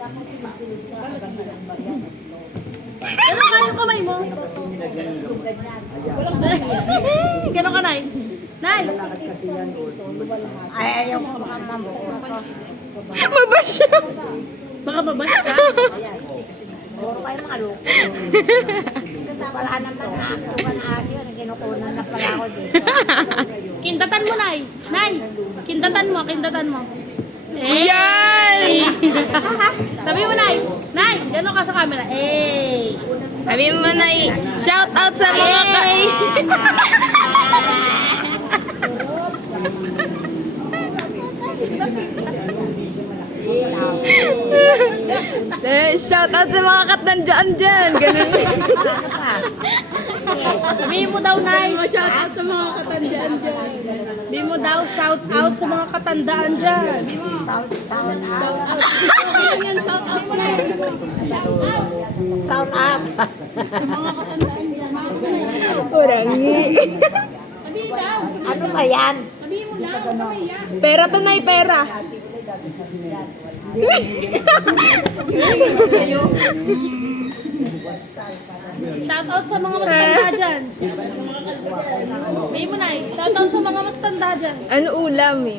Ano ka yung kamay mo? Gano'n ka, Nay? Nay! Ay, ayaw ko makamambo. Mabash siya. Baka babas ka? Puro kayo mga loko. Wala naman na ako ka na yun. Kinukunan na pala ako dito. Kindatan mo, Nay! Nay! Kindatan mo. Yan! Sabi mo, Nay! Nay! Gano'n ka sa camera? Sabi mo na shout out sa mga shout out sa mga katandaan dyan. Ganun. Sabihin mo daw, Nay! Shout out sa mga katandaan dyan. Sabihin mo daw, shout out sa mga katandaan dyan. Sound up. Urangi. Ano ba yan? Pera to, Nay, pera. Shout out sa mga matatanda dyan. Sabihin mo, Nay! Shout out sa mga matatanda dyan. Ano ulam eh?